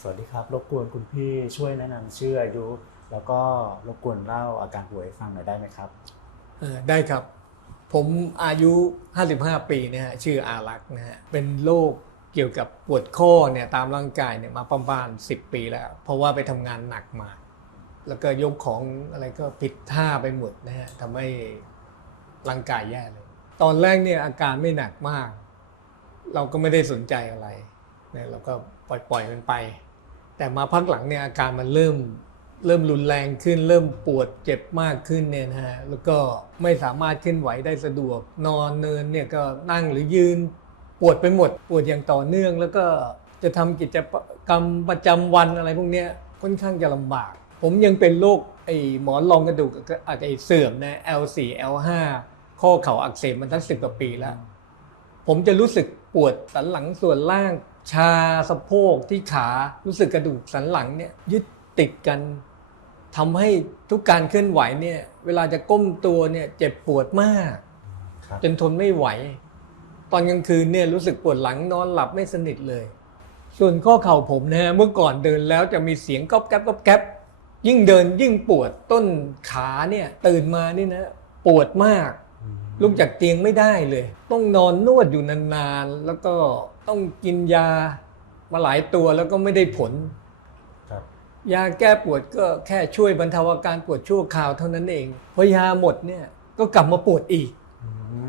สวัสดีครับ รบกวนคุณพี่ช่วยแนะนำชื่ออายุ แล้วก็รบกวนเล่าอาการป่วยให้ฟังหน่อยได้ไหมครับ เอ่อได้ครับ ผมอายุ 55 ปีนะฮะชื่ออารักษ์นะฮะเป็นโรคเกี่ยวกับปวดข้อเนี่ยตามร่างกายเนี่ยมาประมาณ10 ปีแล้ว เพราะว่าไปทำงานหนักมา แล้วก็ยกของอะไรก็ผิดท่าไปหมดนะฮะทำให้ร่างกายแย่เลย ตอนแรกเนี่ยอาการไม่หนักมาก เราก็ไม่ได้สนใจอะไรเนี่ยเราก็ปล่อยปล่อยมันไป แต่มาพักหลังเนี่ยอาการมันเริ่มเริ่มรุนแรงขึ้น เริ่มปวดเจ็บมากขึ้นเนี่ยนะฮะแล้วก็ไม่สามารถขึ้นไหวได้สะดวก นอนเนินเนี่ยก็นั่งหรือยืน ปวดไปหมด ปวดอย่างต่อเนื่อง แล้วก็จะทำกิจกรรมประจำวันอะไรพวกเนี้ยค่อนข้างจะลำบาก ผมยังเป็นโรคไอ้หมอนรองกระดูกกับไอ้เสื่อมนะ L4 L5 ข้อเข่าอักเสบมันตั้งสิบกว่าปีแล้ว ผมจะรู้สึกปวดสันหลังส่วนล่างชาสะโพกที่ขารู้สึกกระดูกสันหลังเนี่ยยึดติดกันทำให้ทุกการเคลื่อนไหวเนี่ยเวลาจะก้มตัวเนี่ยเจ็บปวดมากครับจนทนไม่ไหว ตอนกลางคืนเนี่ยรู้สึกปวดหลังนอนหลับไม่สนิทเลย ส่วนข้อเข่าผมนะฮะเมื่อก่อนเดินแล้วจะมีเสียงก๊อบแก๊บก๊อบแก๊บยิ่งเดินยิ่งปวดต้นขาเนี่ยตื่นมานี่นะปวดมาก ลุกจากเตียงไม่ได้เลย ต้องนอนนวดอยู่นานๆ แล้วก็ต้องกินยามาหลายตัวแล้วก็ไม่ได้ผลครับยาแก้ปวดก็แค่ช่วยบรรเทาอาการปวดชั่วคราวเท่านั้นเองพอยาหมดเนี่ยก็กลับมาปวดอีกอื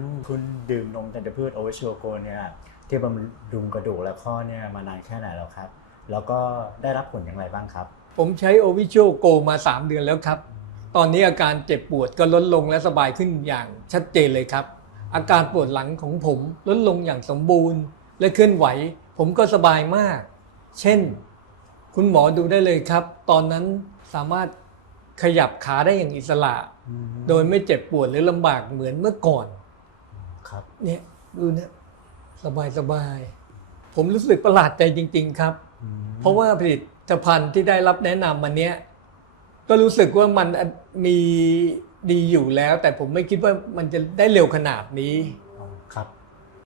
มคุณดื่มนมธัญพืชโอเวอร์ชัวโกเนี่ยที่บำรุงกระดูกและข้อเนี่ยมานานแค่ไหนแล้วครับ แล้วก็ได้รับผลอย่างไรบ้างครับ ผมใช้โอวิโชโกมา 3 เดือนแล้วครับ ตอนนี้อาการเจ็บปวดก็ลดลงและสบายขึ้นอย่างชัดเจนเลยครับ อาการปวดหลังของผมลดลงอย่างสมบูรณ์ และเคลื่อนไหว ผมก็สบายมาก เช่น คุณหมอดูได้เลยครับ ตอนนั้นสามารถขยับขาได้อย่างอิสระ โดยไม่เจ็บปวดหรือลำบากเหมือนเมื่อก่อน ครับ เนี่ยดูเนี่ยสบายสบายๆผมรู้สึกประหลาดใจจริง ๆ ครับอืมเพราะว่าผลิตภัณฑ์ที่ได้รับแนะนำมาเนี้ย ก็รู้สึกว่ามันมีดีอยู่แล้ว แต่ผมไม่คิดว่ามันจะได้เร็วขนาดนี้